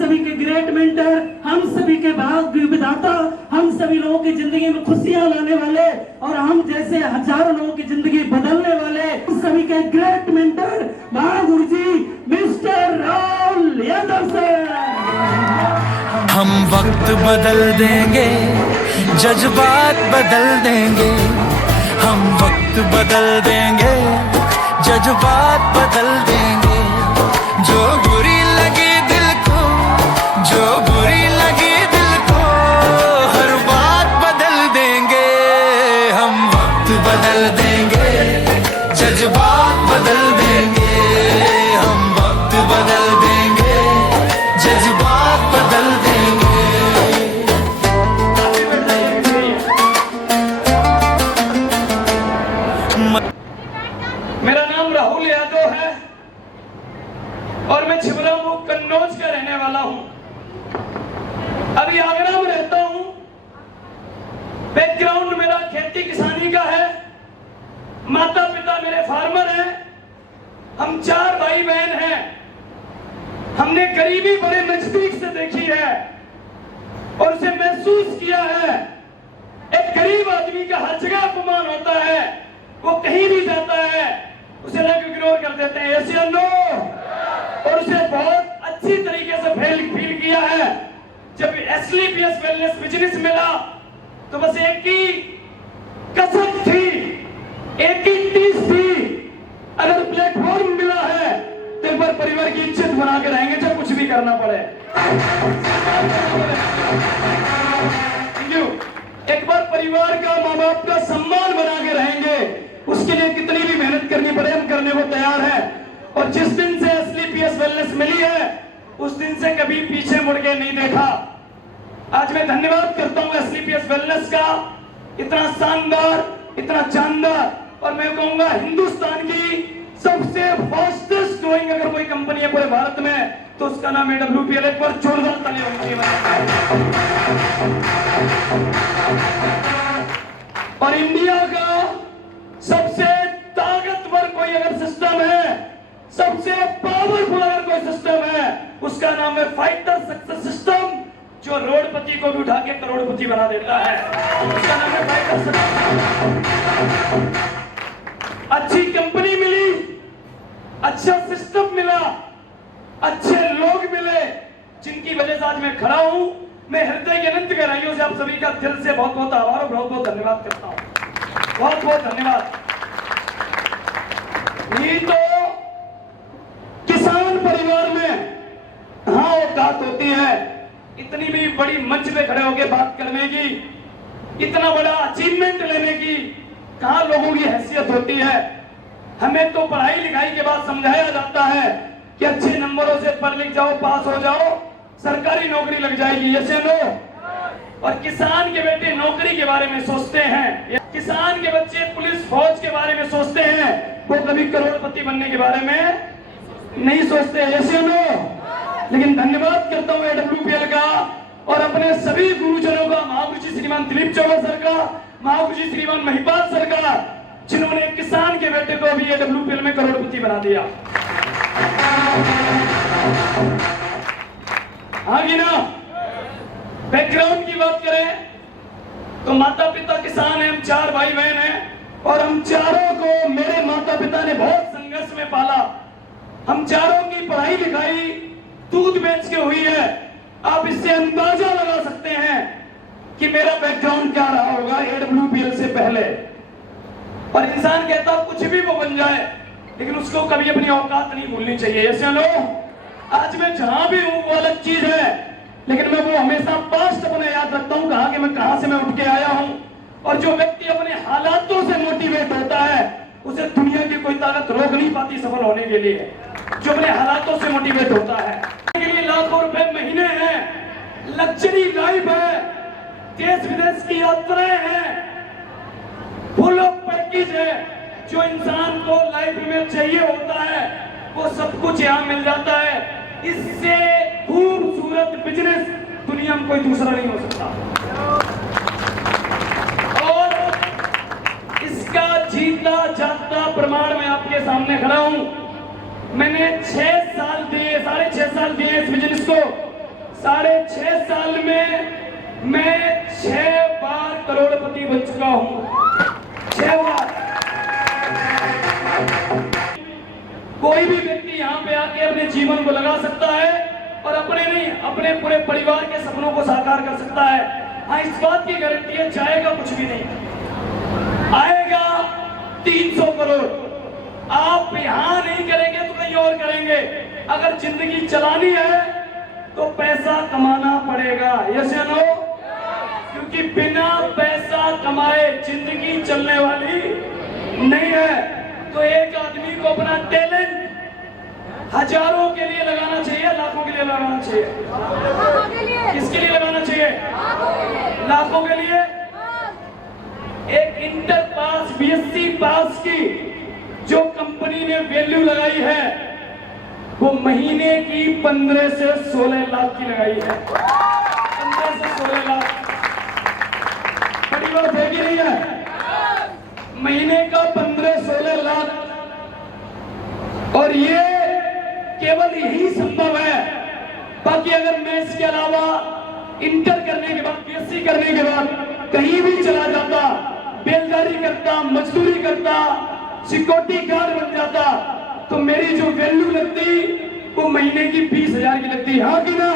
सभी के great mentor, हम सभी के भाग्य विधाता, हम सभी लोगों की जिंदगी में खुशियां लाने वाले और हम जैसे हजारों लोगों की जिंदगी बदलने वाले हम सभी के ग्रेट मेंटर महागुरु जी मिस्टर राहुल यादव सर। हम वक्त बदल देंगे, जज्बात बदल देंगे, हम वक्त बदल देंगे, जज्बात बदल देंगे। जो बुरी लगी दिल को, जो बुरी लगी दिल को, हर बात बदल देंगे। हम वक्त बदल देंगे, जज्बात बदल देंगे, हम वक्त बदल देंगे, जज्बात बदल देंगे। मेरा नाम राहुल यादव है और मैं छिबरामऊ कन्नौज का रहने वाला हूं। अभी आगरा में रहता हूं। बैकग्राउंड मेरा खेती किसानी का है। माता पिता मेरे फार्मर हैं। हम 4 भाई बहन हैं। हमने गरीबी बड़े नजदीक से देखी है और उसे महसूस किया है। एक गरीब आदमी का हर जगह अपमान होता है, वो कहीं भी जाता है उसे लोग इग्नोर कर देते हैं, ऐसे नो। और उसे बहुत अच्छी तरीके से फील किया है। जब एसलीपीएस वेलनेस बिजनेस मिला तो बस एक ही कसम थी, एक ही टीस थी, अगर प्लेटफॉर्म मिला है तो एक बार परिवार की इज्जत बना के रहेंगे, चाहे कुछ भी करना पड़े। एक बार परिवार का, माँ बाप का सम्मान बना के रहेंगे, उसके लिए कितनी भी मेहनत करनी पड़े हम करने को तैयार हैं। और जिस दिन से एसलीपीएस वेलनेस मिली है उस दिन से कभी पीछे मुड़ के नहीं देखा। आज मैं धन्यवाद करता हूं एसलीपीएस वेलनेस का, इतना शानदार, इतना जानदार, और मैं कहूंगा हिंदुस्तान की सबसे फास्टेस्ट ग्रोइंग अगर कोई कंपनी है पूरे भारत में तो उसका नाम है WPL। एक बार जोरदार ताली होनी और इंडिया का सबसे ताकतवर कोई अगर सिस्टम है, सबसे पावरफुल अगर कोई सिस्टम है, उसका नाम है फाइटर सक्सेस सिस्टम, जो रोडपति को भी उठा के करोड़पति बना देता है। उसका नाम है फाइटर सक्सेस। अच्छी कंपनी मिली, अच्छा सिस्टम मिला, अच्छे लोग मिले, जिनकी वजह से आज मैं खड़ा हूं। मैं हृदय की अनंत गहराइयों से आप सभी का दिल से बहुत बहुत आभार और बहुत बहुत धन्यवाद करता हूं। बहुत बहुत धन्यवाद। ये तो किसान परिवार में हाँ औकात होती है, इतनी भी बड़ी मंच पे खड़े होकर बात करने की, इतना बड़ा अचीवमेंट लेने की कहां लोगों की हैसियत होती है। हमें तो पढ़ाई लिखाई के बाद समझाया जाता है कि अच्छे नंबरों से पढ़ लिख जाओ, पास हो जाओ, सरकारी नौकरी लग जाएगी, ऐसे नो। और किसान के बेटे नौकरी के बारे में सोचते हैं, किसान के बच्चे पुलिस फौज के बारे में सोचते हैं, वो कभी करोड़पति बनने के बारे में नहीं सोचते, ऐसे नो। लेकिन धन्यवाद करता हूं WPL का और अपने सभी गुरुजनों का, महागुरु जी श्रीमान दिलीप चौबे सर का, महागुरु जी श्रीमान महिपाल सर का, जिन्होंने किसान के बेटे को भी WPL में करोड़पति बना दिया। आगे ना बैकग्राउंड की बात करें तो माता पिता किसान हैं, हम 4 भाई बहन हैं और हम चारों को मेरे माता पिता ने बहुत संघर्ष में पाला। हम चारों की पढ़ाई लिखाई दूध बेच के हुई है। आप इससे अंदाजा लगा सकते हैं कि मेरा बैकग्राउंड क्या रहा होगा WPL से पहले। और इंसान कहता कुछ भी वो बन जाए, लेकिन उसको कभी अपनी औकात नहीं भूलनी चाहिए, ऐसे लो। आज मैं जहां भी हूं वो अलग चीज है, लेकिन मैं वो हमेशा पास्ट अपने याद रखता हूं, कहा कि मैं कहां से मैं उठ के आया हूं। और जो व्यक्ति अपने हालातों से मोटिवेट होता है उसे दुनिया की कोई ताकत रोक नहीं पाती सफल होने के लिए। जो अपने हालातों से मोटिवेट होता है, के लिए लाखों रुपए महीने हैं, लग्जरी लाइफ है, देश विदेश की यात्राएं हैं, फुल ऑफ पैकेज है, जो इंसान को लाइफ में चाहिए होता है वो सब कुछ यहाँ मिल जाता है। इससे खूबसूरत बिजनेस दुनिया में कोई दूसरा नहीं हो सकता। और इसका जीता जागता प्रमाण मैं आपके सामने खड़ा हूं। मैंने 6 साल दिए, 6.5 साल दिए इस बिजनेस को 6 साल में मैं 6 बार करोड़पति बन चुका हूं। 6 बार। कोई भी व्यक्ति यहाँ पे आके अपने जीवन को लगा सकता है और अपने नहीं, अपने पूरे परिवार के सपनों को साकार कर सकता है। हाँ, इस बात की गारंटी है, जाएगा कुछ भी नहीं, आएगा 300 करोड़। आप यहाँ नहीं करेंगे तो कहीं और करेंगे। अगर जिंदगी चलानी है तो पैसा कमाना पड़ेगा, यस या नो? क्योंकि बिना पैसा कमाए जिंदगी चलने वाली नहीं है। तो एक आदमी को अपना टैलेंट हजारों के लिए लगाना चाहिए, लाखों के लिए लगाना चाहिए। किसके लिए लगाना चाहिए? लाखों के लिए। एक इंटर पास, बीएससी पास की जो कंपनी ने वैल्यू लगाई है वो महीने की 15 से 16 लाख की लगाई है। 15 से 16 लाख बड़ी बात है कि नहीं है? महीने का 15-16 लाख। और ये केवल यही संभव है। बाकी अगर मैं इसके अलावा इंटर करने के बाद, बीएससी करने के बाद कहीं भी चला जाता, बेलदारी करता, मजदूरी करता, सिक्योरिटी गार्ड बन जाता, तो मेरी जो वैल्यू लगती वो महीने की 20,000 की लगती, हाँ कि ना?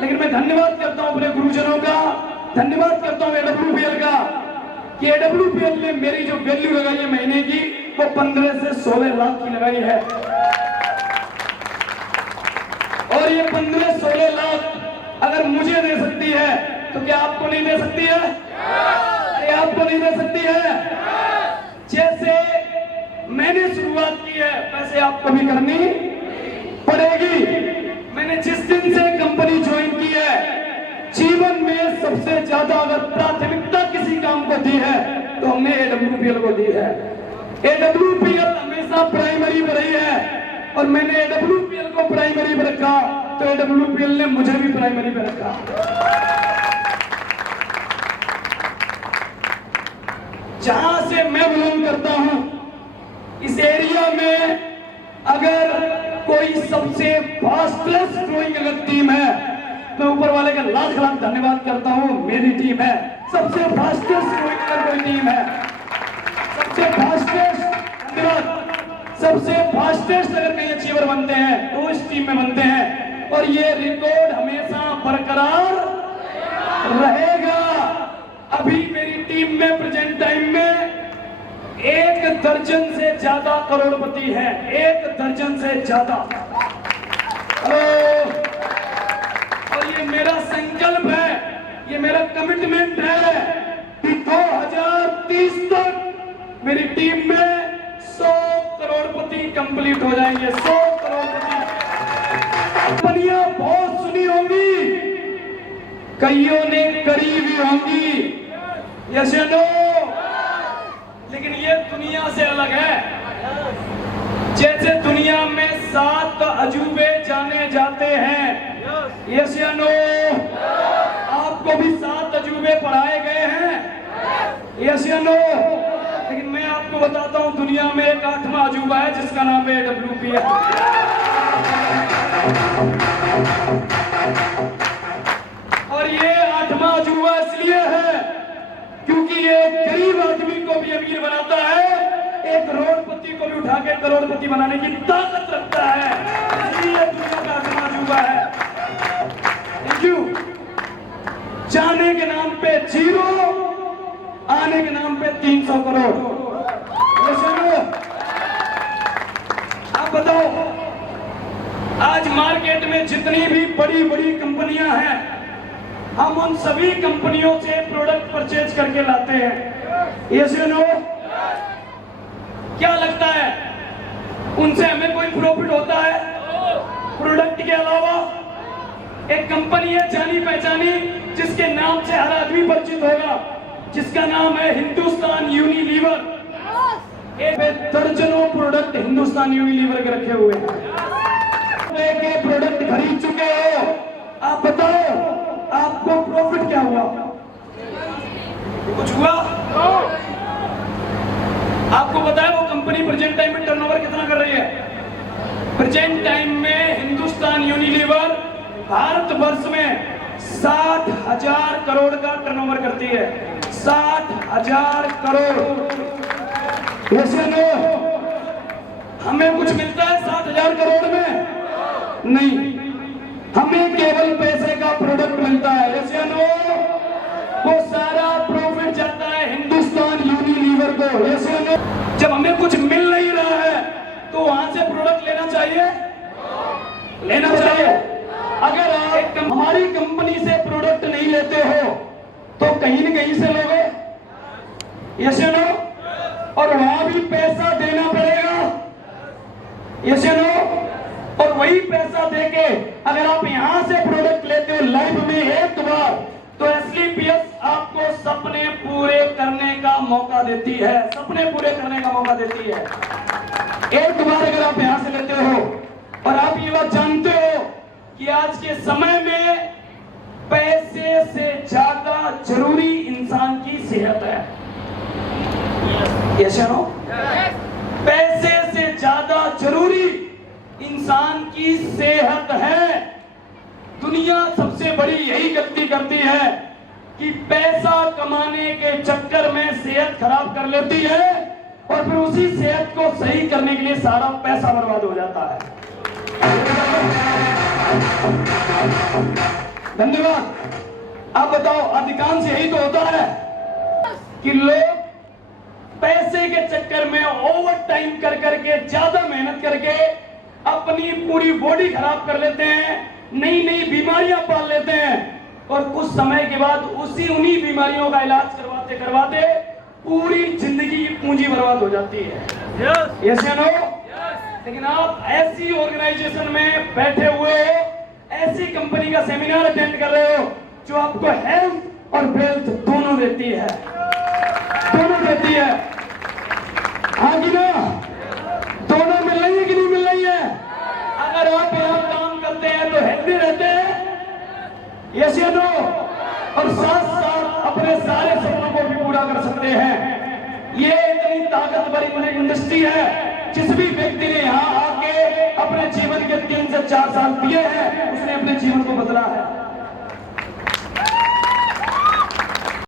लेकिन मैं धन्यवाद करता हूं अपने गुरुजनों का, धन्यवाद करता हूं एडब्ल्यूपीएल का कि एडब्ल्यूपीएल ने मेरी जो वैल्यू लगाई है महीने की वो 15 से 16 लाख की लगाई है। और ये 15-16 लाख अगर मुझे दे सकती है तो क्या आपको नहीं दे सकती है? अरे आपको नहीं दे सकती है? जैसे मैंने शुरुआत की है वैसे आपको भी करनी पड़ेगी। मैंने जिस दिन से कंपनी ज्वाइन की है, जीवन में सबसे ज्यादा अगर प्राथमिकता किसी काम को दी है तो हमने एडब्ल्यूपीएल को दी है। एडब्ल्यूपीएल हमेशा प्राइमरी में रही है और मैंने एडब्ल्यूपीएल को प्राइमरी में रखा तो एडब्ल्यूपीएल ने मुझे भी प्राइमरी में रखा। जहां से मैं बिलोंग करता हूं इस एरिया में अगर कोई सबसे फास्टेस्ट ग्रोइंग अगर टीम है, मैं ऊपर वाले का लाख लाख धन्यवाद करता हूं, मेरी टीम है सबसे फास्टेस्ट ग्रोइंग अगर कोई टीम है, सबसे फास्टेस्ट, धन्यवाद, सबसे फास्टेस्ट अगर कहीं अचीवर बनते हैं तो इस टीम में बनते हैं और ये रिकॉर्ड हमेशा बरकरार रहेगा। अभी मेरी टीम में प्रेजेंट टाइम में 1 दर्जन से ज्यादा करोड़पति हैं, 1 दर्जन से ज्यादा। और ये मेरा संकल्प है, ये मेरा कमिटमेंट है कि 2030 तक मेरी टीम में 100 करोड़पति कंप्लीट हो जाएंगे। 100 करोड़पति। कंपनियां बहुत सुनी होंगी, कईयों ने करी भी होंगी, यस या नो? लेकिन ये दुनिया से अलग है। जैसे दुनिया में 7 अजूबे जाने जाते हैं, यस या नो? आपको भी 7 अजूबे पढ़ाए गए हैं, यस या नो? लेकिन मैं आपको बताता हूं दुनिया में एक 8वां अजूबा है जिसका नाम है एडब्ल्यूपीएल। और ये 8वां अजूबा इसलिए है क्योंकि ये गरीब आदमी को भी अमीर बनाता है, एक करोड़पति को भी उठा के करोड़पति बनाने की ताकत रखता है, इसलिए दुनिया का 8वां अजूबा है। Thank you. जाने के नाम पे 0, आने के नाम पे 300 करोड़। आप बताओ, आज मार्केट में जितनी भी बड़ी बड़ी कंपनियां हैं, हम उन सभी कंपनियों से प्रोडक्ट परचेज करके लाते हैं, यस या नो? क्या लगता है उनसे हमें कोई प्रॉफिट होता है प्रोडक्ट के अलावा? एक कंपनी है जानी पहचानी जिसके नाम से हर आदमी परिचित होगा, जिसका नाम है हिंदुस्तान यूनिलीवर। एक दर्जनों प्रोडक्ट हिंदुस्तान यूनिलीवर के रखे हुए हैं, के प्रोडक्ट खरीद चुके हो। आप बताओ आपको प्रॉफिट क्या हुआ? कुछ हुआ? आपको पता है वो कंपनी प्रेजेंट टाइम में टर्नओवर कितना कर रही है? प्रेजेंट टाइम में हिंदुस्तान यूनिलीवर भारतवर्ष में 60,000 करोड़ का टर्नओवर करती है। 60,000 करोड़। वैसे नो हमें कुछ मिलता है 7,000 करोड़ में? नहीं, हमें केवल पैसे का प्रोडक्ट मिलता है। वैसे नो वो सारा प्रॉफिट जाता है हिंदुस्तान यूनिलीवर को। वैसे नो जब हमें कुछ मिल नहीं रहा है तो वहां से प्रोडक्ट लेना चाहिए, लेना चाहिए। अगर आप हमारी कंपनी से प्रोडक्ट नहीं लेते हो तो कहीं न कहीं से लोगे, यस नो, और वहां भी पैसा देना पड़ेगा, यस नो, और वही पैसा देके अगर आप यहां से प्रोडक्ट लेते हो लाइफ में एक बार, तो एसलीपीएस आपको सपने पूरे करने का मौका देती है, सपने पूरे करने का मौका देती है। एक बार अगर आप यहां से लेते हो, और आप ये बात जानते हो कि आज के समय में पैसे से ज्यादा जरूरी इंसान की सेहत है। यस नो, पैसे से ज्यादा जरूरी इंसान की सेहत है। दुनिया सबसे बड़ी यही गलती करती है कि पैसा कमाने के चक्कर में सेहत खराब कर लेती है और फिर उसी सेहत को सही करने के लिए सारा पैसा बर्बाद हो जाता है। धन्यवाद। आप बताओ, अधिकांश यही तो होता है कि लोग पैसे के चक्कर में ओवर टाइम कर करके, ज्यादा मेहनत करके अपनी पूरी बॉडी खराब कर लेते हैं, नई नई बीमारियां पाल लेते हैं, और कुछ समय के बाद उन्हीं बीमारियों का इलाज करवाते करवाते पूरी जिंदगी की पूंजी बर्बाद हो जाती है। यस या नो? लेकिन आप ऐसी ऑर्गेनाइजेशन में बैठे हुए हो, ऐसी कंपनी का सेमिनार अटेंड कर रहे हो जो आपको हेल्थ और वेल्थ दोनों देती है, दोनों देती है। हाँ कि ना? दोनों मिल रही है कि नहीं मिल रही है? अगर आप यहाँ काम करते हैं तो हेल्थी रहते हैं, यस या नो, और साथ साथ अपने सारे सपनों को भी पूरा कर सकते हैं। ये इतनी ताकतवर इंडस्ट्री है, जिस भी व्यक्ति ने यहाँ आके अपने जीवन के 3 से 4 साल दिए हैं, उसने अपने जीवन को बदला है।